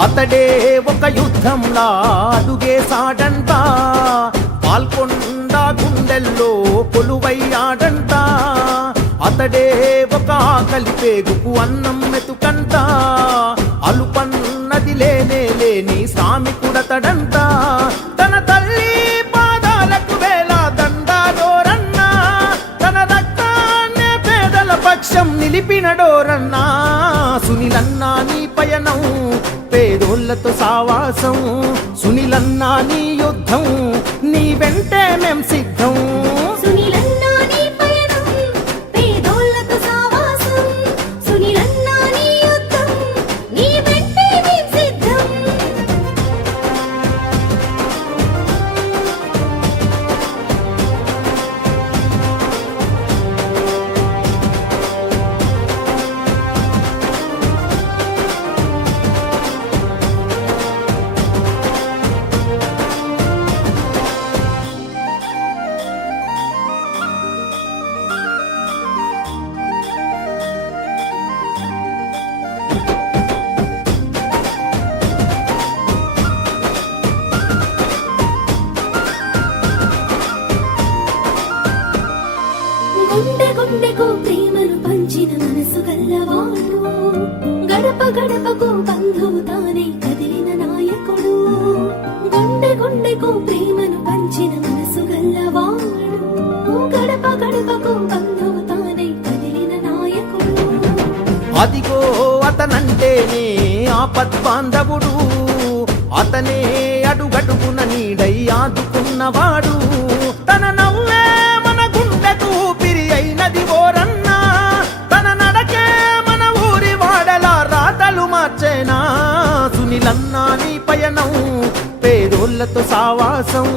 అతడే ఒక యుద్ధంలా అడుగేశాడంట పాల్కొండ గుండెల్లో కొలువయ్యాడంట అతడే ఒక ఆకలి పేగుకు అన్నం మెతుకంట అలుపన్నది లేనే లేని శ్రామికుడతడంట తన తల్లి పాదాలకు వేల దండాడోరన్నా తన రక్తాన్నే పేదల పక్షం నిలిపినడోరన్నా సునిలన్నా నీ పయనం పేదోళ్ళతో సావాసం సునిలన్నా నీ యుద్ధం నీ వెంటే మేం సిద్ధం. గుండెకు ప్రేమను పంచిన మనసు గల్లవాడు. గడప గడపకు బంధువు తానే కదిలిన నాయకుడు. గుండె గుండెకు ప్రేమను పంచిన మనసు గల్లవాడు. గడప గడపకు బంధువు తానే కదిలిన నాయకుడు. అదిగో అతనంటేనే ఆపద్బాంధవుడు. అతనే అడుగడుగున నీడై ఆదుకున్నవాడు. సునిలన్నా నీ పయనం పేదోళ్ళతో సావాసం.